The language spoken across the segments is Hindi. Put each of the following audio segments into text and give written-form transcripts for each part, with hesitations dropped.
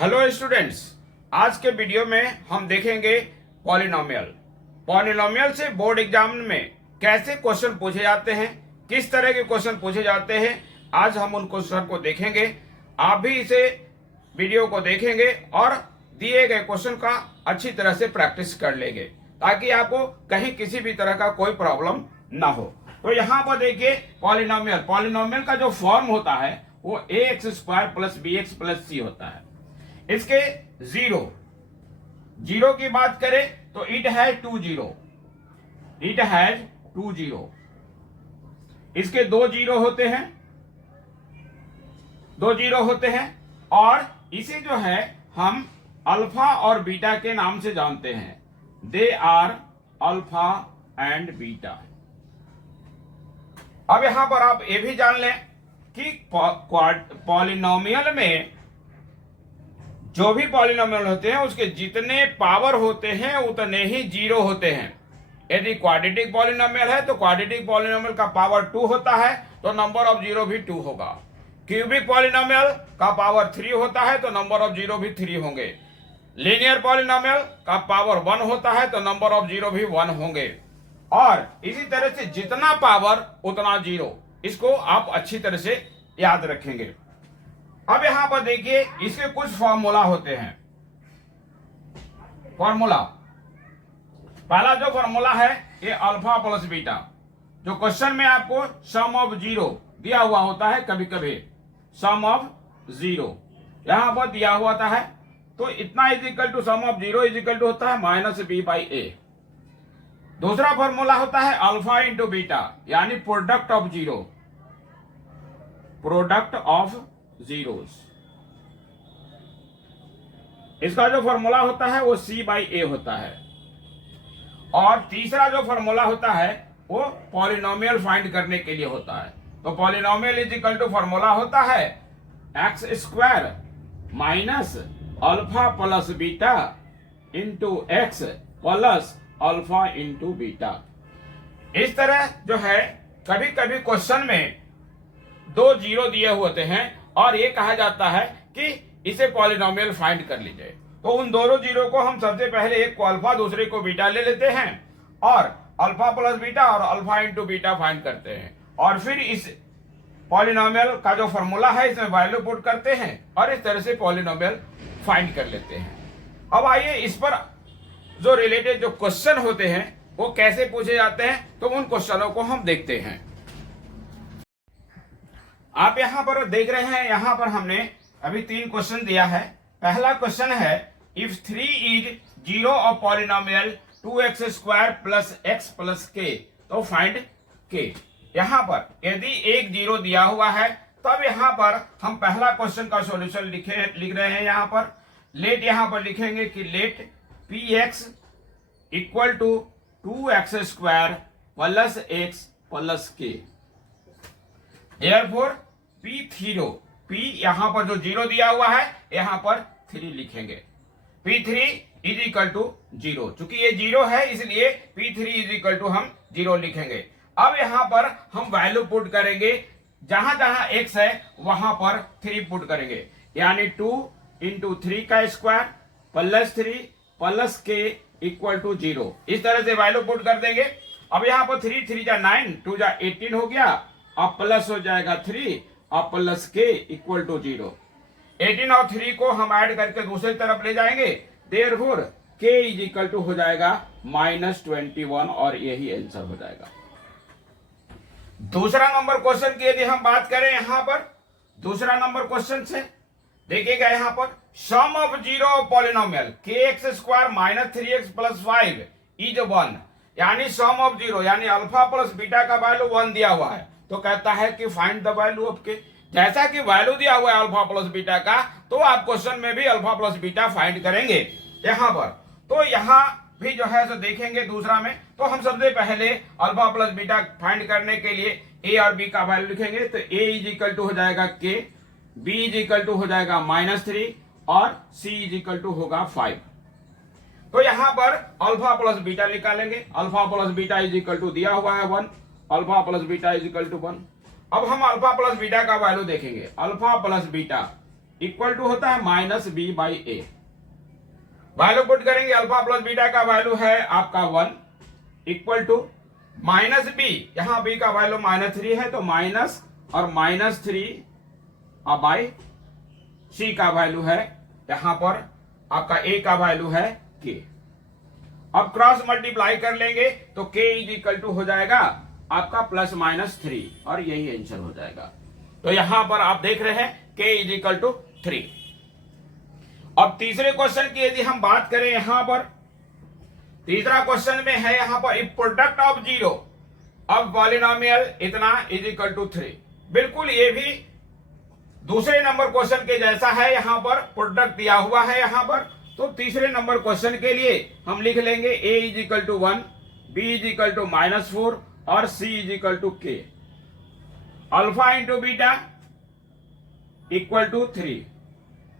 हेलो स्टूडेंट्स, आज के वीडियो में हम देखेंगे पॉलिनोमियल। पॉलिनोमियल से बोर्ड एग्जाम में कैसे क्वेश्चन पूछे जाते हैं, किस तरह के क्वेश्चन पूछे जाते हैं, आज हम उन क्वेश्चन को देखेंगे। आप भी इसे वीडियो को देखेंगे और दिए गए क्वेश्चन का अच्छी तरह से प्रैक्टिस कर लेंगे ताकि आपको कहीं किसी भी तरह का कोई प्रॉब्लम ना हो। तो यहाँ पर देखिए पॉलिनोमियल का जो फॉर्म होता है वो ax² plus bx plus c होता है। इसके जीरो की बात करें तो इट हैज टू जीरो। इसके दो जीरो होते हैं और इसे जो है हम अल्फा और बीटा के नाम से जानते हैं। They are alpha and beta. अब यहां पर आप ये भी जान लें कि पॉलिनोमियल में जो भी पॉलिनोमियल होते हैं उसके जितने पावर होते हैं उतने ही जीरो होते हैं। यदि क्वाड्रेटिक पॉलिनोमियल है तो क्वाड्रेटिक पॉलिनोमियल का पावर 2 होता है तो नंबर ऑफ जीरो भी 2 होगा। क्यूबिक पॉलिनोमियल का पावर 3 होता है तो नंबर ऑफ जीरो भी 3 होंगे। लीनियर पॉलिनोमियल का पावर 1 होता है तो नंबर ऑफ जीरो भी 1 होंगे। और इसी तरह से जितना पावर उतना जीरो, इसको आप अच्छी तरह से याद रखेंगे। अब यहां पर देखिए इसके कुछ फॉर्मूला होते हैं। फॉर्मूला, पहला जो फॉर्मूला है ये अल्फा प्लस बीटा। जो क्वेश्चन में आपको सम ऑफ जीरो दिया हुआ होता है, कभी कभी सम ऑफ जीरो यहां पर दिया हुआ था है तो इतना is equal to sum of zero is equal to होता है -b/a। दूसरा फॉर्मूला होता है अल्फा इंटू बीटा, यानी प्रोडक्ट ऑफ जीरोस। इसका जो फॉर्मूला होता है वो c/a होता है। और तीसरा जो फॉर्मूला होता है वो पॉलिनोमियल फाइंड करने के लिए होता है। तो polynomial is equal to formula होता है x² minus alpha plus beta into x plus alpha into beta. इस तरह जो है कभी कभी क्वेश्चन में दो जीरो दिए होते हैं और ये कहा जाता है कि इसे पॉलिनोमियल फाइंड कर लीजिए। तो उन दोनों जीरो को हम सबसे पहले एक को अल्फा दूसरे को बीटा ले लेते हैं और अल्फा प्लस बीटा और अल्फा इंटू बीटा फाइंड करते हैं और फिर इस पॉलिनोमियल का जो फॉर्मूला है इसमें वैल्यू पुट करते हैं और इस तरह से पॉलिनोमियल फाइंड कर लेते हैं। अब आइए इस पर जो रिलेटेड जो क्वेश्चन होते हैं वो कैसे पूछे जाते हैं, तो उन क्वेश्चनों को हम देखते हैं। आप यहां पर देख रहे हैं, यहां पर हमने अभी 3 क्वेश्चन दिया है। पहला क्वेश्चन है if 3 is zero of polynomial 2x² plus x plus k, तो फाइंड k। यहां पर यदि एक जीरो दिया हुआ है तब यहां पर हम पहला क्वेश्चन का सॉल्यूशन लिख रहे हैं। यहां पर लेट यहां पर लिखेंगे कि let px equal to 2x² plus x plus k। Therefore P यहां पर जो जीरो दिया हुआ है यहां पर 3 लिखेंगे। P3 is equal to 0। चूंकि ये जीरो है इसलिए P3 इज इक्वल टू हम 0 लिखेंगे। अब यहां पर हम वैल्यू पुट करेंगे, जहां जहां x है वहां पर 3 पुट करेंगे, यानी 2 इंटू 3 का square plus 3 plus k equal to 0। इस तरह से वैल्यू पुट कर देंगे। अब यहां पर 3 3 जा 9, 2 जा 18 हो गया। अब प्लस हो जाएगा 3 और प्लस k इक्वल टू 0। 18 और 3 को हम ऐड करके दूसरी तरफ ले जाएंगे। Therefore k is equal to हो जाएगा -21 और यही आंसर हो जाएगा। दूसरा नंबर क्वेश्चन की यदि हम बात करें, यहां पर दूसरा नंबर क्वेश्चन से देखिएगा, यहां पर sum of zero of polynomial kx² minus 3x plus 5 is 1, यानी सम ऑफ जीरो यानी अल्फा प्लस बीटा का वैल्यू 1 दिया हुआ है। तो कहता है कि फाइंड द वैल्यू ऑफ के। जैसा कि वैल्यू दिया हुआ है अल्फा प्लस बीटा का, तो आप क्वेश्चन में भी अल्फा प्लस बीटा फाइंड करेंगे यहां पर। तो यहां भी जो है तो देखेंगे दूसरा में, तो हम सबसे पहले अल्फा प्लस बीटा फाइंड करने के लिए ए और बी का वैल्यू लिखेंगे। तो ए इज इक्वल टू हो जाएगा k, b is equal to हो जाएगा -3 और सी इज इक्वल टू होगा 5। तो यहां पर अल्फा प्लस बीटा निकालेंगे। Alpha plus beta is equal to दिया हुआ है 1, alpha plus beta is equal to 1। अब हम अल्फा प्लस बीटा का वैल्यू देखेंगे। Alpha plus beta equal to होता है minus b by a. Value put करेंगे, अल्फा प्लस बीटा का वैल्यू है आपका 1 इक्वल टू माइनस बी, यहां बी का वैल्यू -3 है तो माइनस और -3 बाई सी का वैल्यू है यहां पर आपका ए का वैल्यू है के। अब क्रॉस मल्टीप्लाई कर लेंगे तो के इज इक्वल टू हो जाएगा आपका +-3 और यही आंसर हो जाएगा। तो यहां पर आप देख रहे हैं के इज इक्वल टू 3। अब तीसरे क्वेश्चन की यदि हम बात करें, यहां पर तीसरा क्वेश्चन में है यहां पर इफ प्रोडक्ट ऑफ 0 अब पॉलिनोमियल इतना इज इक्वल टू 3। बिल्कुल ये भी दूसरे नंबर क्वेश्चन के जैसा है, यहां पर प्रोडक्ट दिया हुआ है यहां पर। तो तीसरे नंबर क्वेश्चन के लिए हम लिख लेंगे a is equal to 1, b is equal to -4 और c is equal to k। Alpha into beta equal to 3।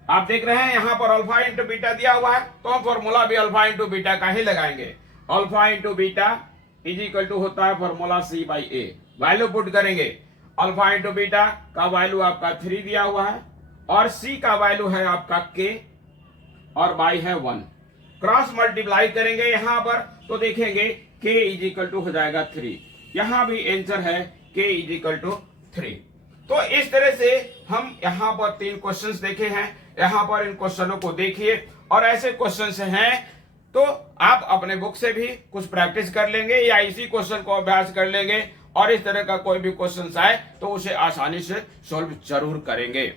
आप देख रहे हैं यहां पर अल्फा इंटू बीटा दिया हुआ है तो हम फॉर्मूला भी अल्फा इंटू बीटा का ही लगाएंगे। Alpha into beta is equal to होता है formula c by a। Value put करेंगे, अल्फा इंटू बीटा का वैल्यू आपका 3 दिया हुआ है और c का वैल्यू है आपका k और बाई है 1। क्रॉस मल्टीप्लाई करेंगे यहां पर तो देखेंगे k इज इक्वल टू हो जाएगा 3। यहां भी आंसर है k इज इक्वल टू 3। तो इस तरह से हम यहां पर 3 क्वेश्चंस देखे हैं। यहां पर इन क्वेश्चनों को देखिए और ऐसे क्वेश्चंस हैं तो आप अपने बुक से भी कुछ प्रैक्टिस कर लेंगे या इसी क्वेश्चन को अभ्यास कर लेंगे और इस तरह का कोई भी क्वेश्चन आए तो उसे आसानी से सॉल्व जरूर करेंगे।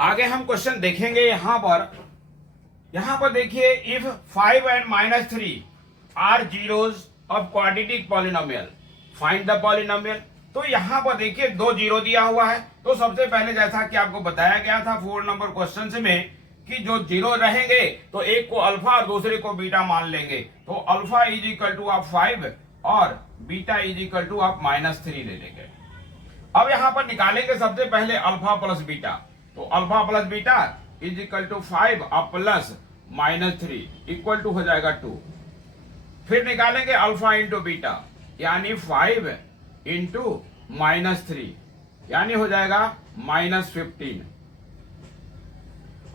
आगे हम क्वेश्चन देखेंगे यहां पर देखिए if 5 and -3 are zeros of quadratic polynomial find the polynomial. तो यहां पर देखिए 2 जीरो दिया हुआ है। तो सबसे पहले जैसा कि आपको बताया गया था 4 नंबर क्वेश्चन में कि जो जीरो रहेंगे तो एक को अल्फा और दूसरे को बीटा मान लेंगे। तो अल्फा इज इक्वल टू आप 5 और बीटा इज इक्वल टू आप -3 ले लेंगे। अब यहां पर निकालेंगे सबसे पहले अल्फा प्लस बीटा। तो alpha plus beta is equal to 5 अब प्लस -3 इक्वल टू हो जाएगा 2। फिर निकालेंगे अल्फा इंटू बीटा यानी 5 इंटू -3 यानी हो जाएगा -15।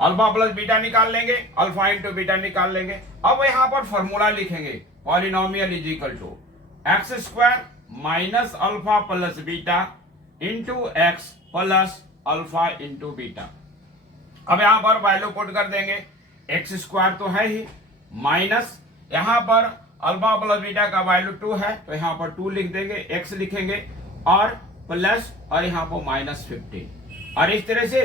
अल्फा प्लस बीटा निकाल लेंगे, अल्फा इंटू बीटा निकाल लेंगे। अब यहां पर फॉर्मूला लिखेंगे polynomial is equal to x² minus alpha plus beta into x plus alpha into beta. अब यहां पर वैल्यू पुट कर देंगे, x² तो है ही माइनस यहां पर अल्फा प्लस बीटा का वैल्यू 2 है तो यहां पर 2 लिख देंगे, x लिखेंगे और प्लस और यहां पर -15 और इस तरह से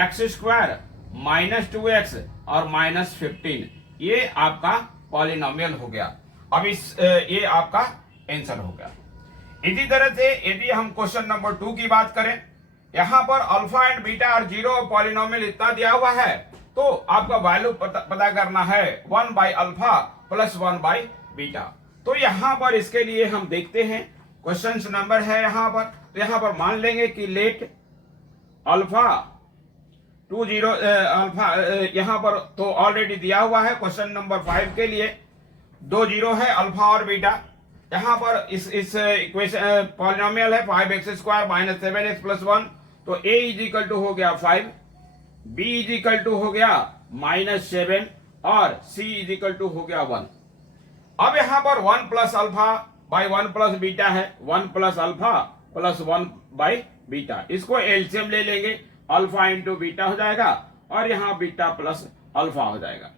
x² माइनस 2x और -15 ये आपका पॉलिनोमियल हो गया। अब ये आपका आंसर हो गया। इसी तरह से यदि हम क्वेश्चन नंबर 2 की बात करें, यहां पर अल्फा एंड बीटा और जीरो पॉलिनोमियल इतना दिया हुआ है तो आपका वैल्यू पता करना है 1 by alpha plus 1 by beta. तो यहां पर इसके लिए हम देखते हैं क्वेश्चन नंबर है यहां पर। तो यहां पर मान लेंगे कि लेट अल्फा 20 अल्फा यहां पर तो ऑलरेडी दिया हुआ है क्वेश्चन नंबर 5 के लिए 2 जीरो है अल्फा और बीटा। यहां पर इस इक्वेशन पॉलिनोमियल है 5x² माइनस 7x प्लस 1। तो a इज इक्वल टू हो गया 5, b इज इक्वल टू हो गया -7 और c इज इक्वल टू हो गया 1। अब यहां पर 1 plus alpha by 1 plus beta है, 1 plus alpha plus 1 by beta. इसको एलसीएम ले लेंगे, अल्फा इंटू बीटा हो जाएगा और यहां बीटा प्लस अल्फा हो जाएगा,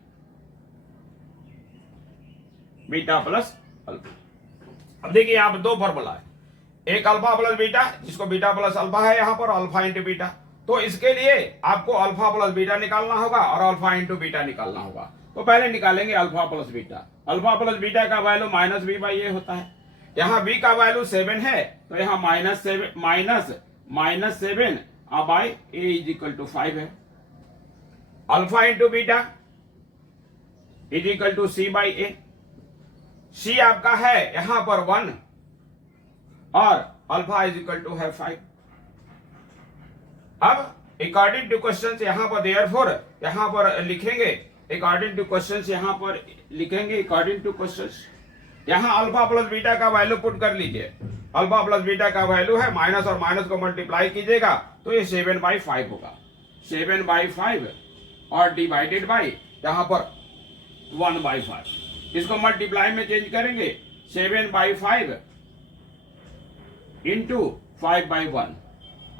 बीटा प्लस अल्फा। अब देखिए यहां पर 2 फॉर्मूला है, एक अल्फा प्लस बीटा जिसको बीटा प्लस अल्फा है यहां पर अल्फा इंटू बीटा। तो इसके लिए आपको अल्फा प्लस बीटा निकालना होगा और अल्फा इंटू बीटा निकालना होगा। तो पहले निकालेंगे alpha plus beta. Alpha plus beta का वैल्यू -b/a होता है। यहाँ b का वैल्यू 7 है तो यहाँ -7 by a is equal to 5 है। Alpha into beta is equal to c/a। c आपका है यहां पर 1 और अल्फा इज इक्वल टू है 5। अब अकॉर्डिंग टू क्वेश्चन यहां पर देयरफॉर यहां पर लिखेंगे अकॉर्डिंग टू क्वेश्चन यहां पर लिखेंगे अकॉर्डिंग टू क्वेश्चन यहाँ अल्फा प्लस बीटा का वैल्यू पुट कर लीजिए। अल्फा प्लस बीटा का वैल्यू है माइनस, और माइनस को मल्टीप्लाई कीजिएगा तो ये 7/5 होगा। 7/5 और डिवाइडेड बाई यहाँ पर 1/5। इसको मल्टीप्लाई में चेंज करेंगे, 7/5 इंटू 5/1,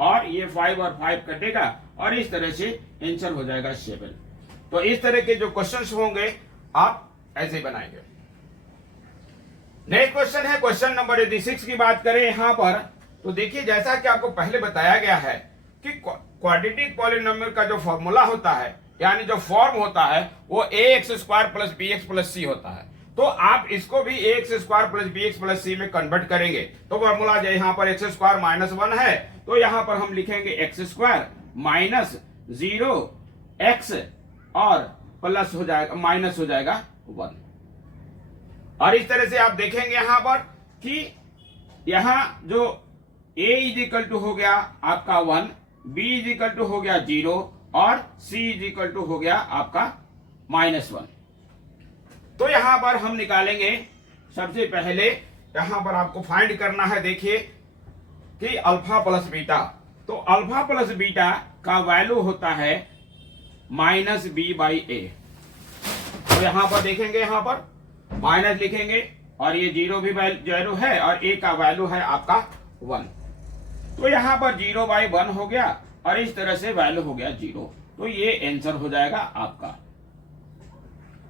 और ये 5 और 5 कटेगा और इस तरह से आंसर हो जाएगा 7। तो इस तरह के जो क्वेश्चंस होंगे आप ऐसे बनाएंगे। नेक्स्ट क्वेश्चन है क्वेश्चन नंबर 86 की बात करें यहां पर, तो देखिए जैसा कि आपको पहले बताया गया है कि क्वाड्रेटिक पॉलिनोमियल का जो फॉर्मूला होता है, यानी जो फॉर्म होता है, वो ax² plus bx plus c होता है। तो आप इसको भी ax² plus bx plus c में कन्वर्ट करेंगे। तो फॉर्मूला जो यहाँ पर x² -1 है, तो यहाँ पर हम लिखेंगे x² माइनस 0x और प्लस हो जाएगा, माइनस हो जाएगा 1। और इस तरह से आप देखेंगे यहां पर कि यहां जो a इज इक्वल टू हो गया आपका 1, b इज इक्वल टू हो गया 0 और c इज इक्वल टू हो गया आपका -1। तो यहां पर हम निकालेंगे, सबसे पहले यहां पर आपको फाइंड करना है, देखिए कि अल्फा प्लस बीटा। तो अल्फा प्लस बीटा का वैल्यू होता है -b/a। तो यहां पर देखेंगे, यहां पर माइनस लिखेंगे और ये 0 भी वैल्यू है और a का वैल्यू है आपका 1। तो यहां पर 0/1 हो गया और इस तरह से वैल्यू हो गया 0। तो ये आंसर हो जाएगा आपका।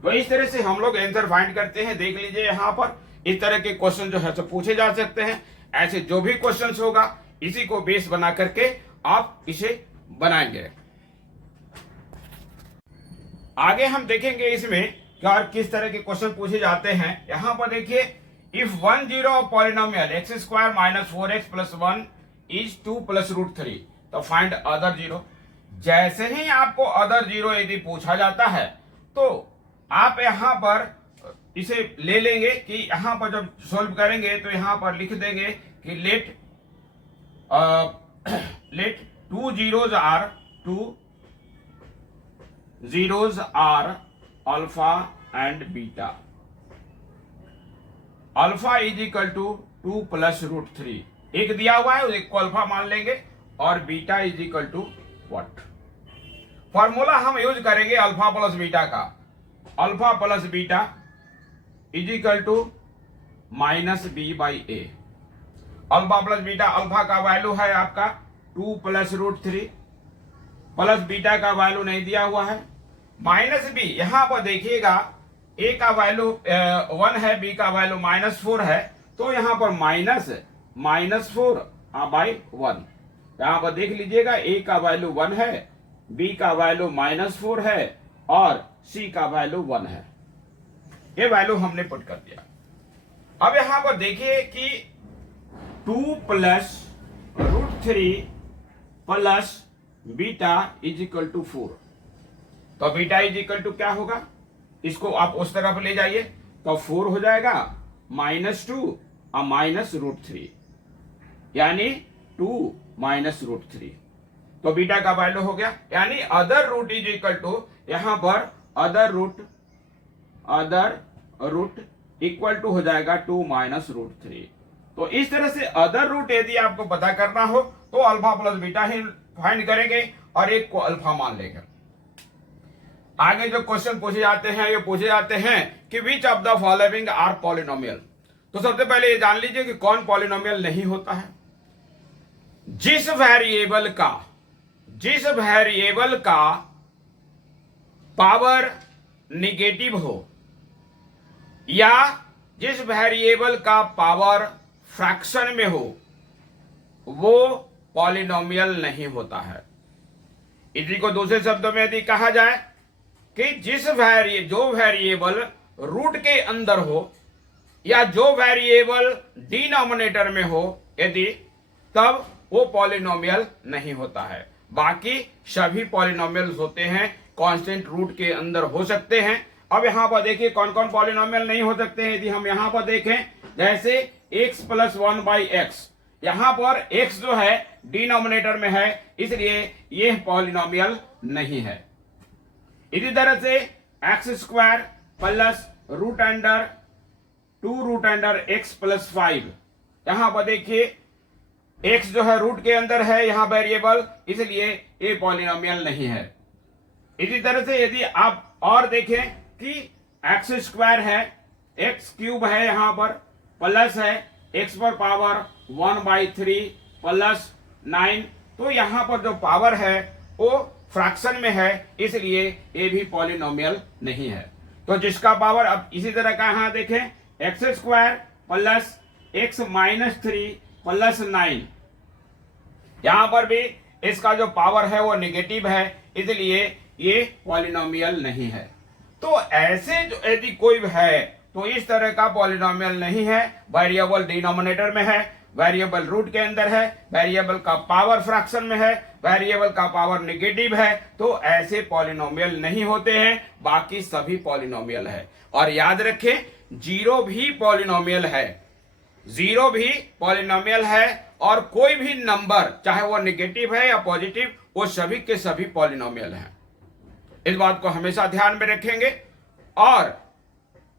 तो इस तरह से हम लोग आंसर फाइंड करते हैं। देख लीजिए यहां पर इस तरह के क्वेश्चन जो है तो पूछे जा सकते हैं। ऐसे जो भी क्वेश्चन होगा इसी को बेस बना करके आप इसे बनाएंगे। आगे हम देखेंगे इसमें और किस तरह के क्वेश्चन पूछे जाते हैं। यहां पर देखिए, if 1 0 of polynomial x² - 4x + 1 is 2 + √3, तो फाइंड अदर 0। जैसे ही आपको अदर 0 यदि पूछा जाता है तो आप यहां पर इसे ले लेंगे कि यहां पर जब सोल्व करेंगे तो यहां पर लिख देंगे कि let 2 zeros are alpha and beta. Alpha is equal to 2 + √3, एक दिया हुआ है उसको अल्फा मान लेंगे, और beta is equal to what. Formula हम यूज करेंगे अल्फा प्लस बीटा का। Alpha plus beta is equal to -b/a। Alpha plus beta, alpha का वैल्यू है आपका 2 + √3, प्लस बीटा का वैल्यू नहीं दिया हुआ है, -b। यहां पर देखिएगा a का वैल्यू 1 है, b का वैल्यू -4 है, तो यहां पर -4/1। यहां पर देख लीजिएगा a का वैल्यू 1 है, b का वैल्यू -4 है और c का वैल्यू 1 है। ये वैल्यू हमने पुट कर दिया। अब यहां पर देखिए कि 2 + √3 plus beta is equal to 4। तो बीटा इज इक्वल टू क्या होगा, इसको आप उस तरफ ले जाइए तो 4 हो जाएगा -2 और -√3, यानी 2 - √3। तो बीटा का वैल्यू हो गया, यानी other root is equal to, यहां पर अदर रूट इक्वल टू हो जाएगा 2 - √3। तो इस तरह से अदर रूट यदि आपको पता करना हो तो अल्फा प्लस बीटा ही फाइंड करेंगे और एक को अल्फा मान लेंगे। आगे जो क्वेश्चन पूछे जाते हैं, ये पूछे जाते हैं कि which of the following are polynomial. तो सबसे पहले ये जान लीजिए कि कौन पॉलिनोमियल नहीं होता है। जिस वेरिएबल का पावर निगेटिव हो या जिस वेरिएबल का पावर फ्रैक्शन में हो वो पॉलिनोमियल नहीं होता है। इसी को दूसरे शब्दों में यदि कहा जाए कि जो वेरिएबल रूट के अंदर हो या जो वेरिएबल डिनोमिनेटर में हो यदि, तब वो पॉलिनोमियल नहीं होता है। बाकी सभी पॉलिनोमियल्स होते हैं, कांस्टेंट रूट के अंदर हो सकते हैं। अब यहां पर देखिए कौन कौन पॉलिनोमियल नहीं हो सकते हैं। यदि हम यहां पर देखें, जैसे x + 1/x, यहां पर x जो है डिनोमिनेटर में है, इसलिए यह पॉलिनोमियल नहीं है। इसी तरह से x² + √2 2√x+5। यहां पर देखिए x जो है रूट के अंदर है यहां वेरिएबल, इसलिए ये पॉलिनोमियल नहीं है। इसी तरह से यदि आप और देखें कि x² है, x³ है, यहां पर प्लस है x पर पावर 1/3 प्लस 9, तो यहां पर जो पावर है वो फ्रैक्शन में है, इसलिए ये भी पॉलिनोमियल नहीं है। तो जिसका पावर, अब इसी तरह का यहां देखें x² प्लस x-3 प्लस 9, यहां पर भी इसका जो पावर है वो निगेटिव है, इसलिए ये पॉलिनोमियल नहीं है। तो ऐसे जो यदि कोई है तो इस तरह का पॉलिनोमियल नहीं है। वेरिएबल डिनोमिनेटर में है, वेरिएबल रूट के अंदर है, वेरिएबल का पावर फ्रैक्शन में है, वेरिएबल का पावर नेगेटिव है, तो ऐसे पॉलिनोमियल नहीं होते हैं। बाकी सभी पॉलिनोमियल है। और याद रखें, जीरो भी पॉलिनोमियल है, जीरो भी पॉलिनोमियल है, और कोई भी नंबर चाहे वो नेगेटिव है या पॉजिटिव, वो सभी के सभी पॉलिनोमियल हैं। इस बात को हमेशा ध्यान में रखेंगे। और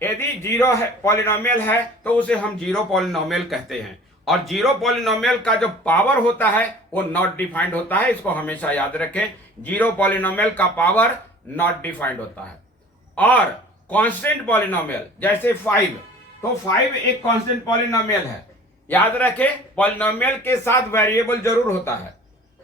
यदि जीरो है पॉलिनोमियल है तो उसे हम जीरो पॉलिनोमियल कहते हैं। और जीरो पॉलिनोमियल का जो पावर होता है वो नॉट डिफाइंड होता है, इसको हमेशा याद रखें। जीरो पॉलिनोमियल का पावर नॉट डिफाइंड होता है। और कांस्टेंट पॉलिनोमियल जैसे 5, तो 5 एक कांस्टेंट पॉलिनोमियल है। याद रखें, पॉलिनोमियल के साथ वेरिएबल जरूर होता है।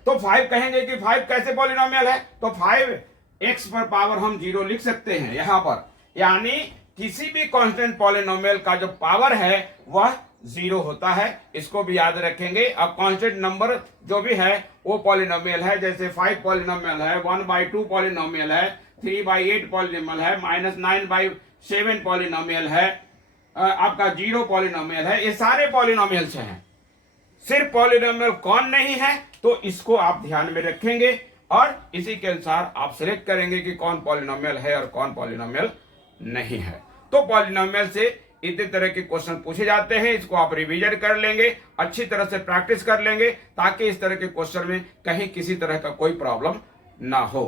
तो 5 कहेंगे कि 5 कैसे पॉलिनोमियल है, तो 5x पर पावर हम 0 लिख सकते हैं यहां पर। यानी किसी भी कांस्टेंट पॉलिनोमियल का जो पावर है वह 0 होता है, इसको भी याद रखेंगे। अब कांस्टेंट नंबर जो भी है वो पॉलिनोमियल है, जैसे 5 पॉलिनोमियल है, 1/2 पॉलिनोमियल है, 3/8 पॉलिनोमियल है, -9/7 पॉलिनोमियल है, आपका 0 पॉलिनोमियल है। ये सारे पॉलिनोमियल से हैं। सिर्फ पॉलिनोमियल कौन नहीं है, तो इसको आप ध्यान में रखेंगे और इसी के अनुसार आप सिलेक्ट करेंगे कि कौन पॉलिनोमियल है और कौन पॉलिनोमियल नहीं है। तो पॉलिनोमियल से इतने तरह के क्वेश्चन पूछे जाते हैं, इसको आप रिवीजन कर लेंगे, अच्छी तरह से प्रैक्टिस कर लेंगे, ताकि इस तरह के क्वेश्चन में कहीं किसी तरह का कोई प्रॉब्लम ना हो।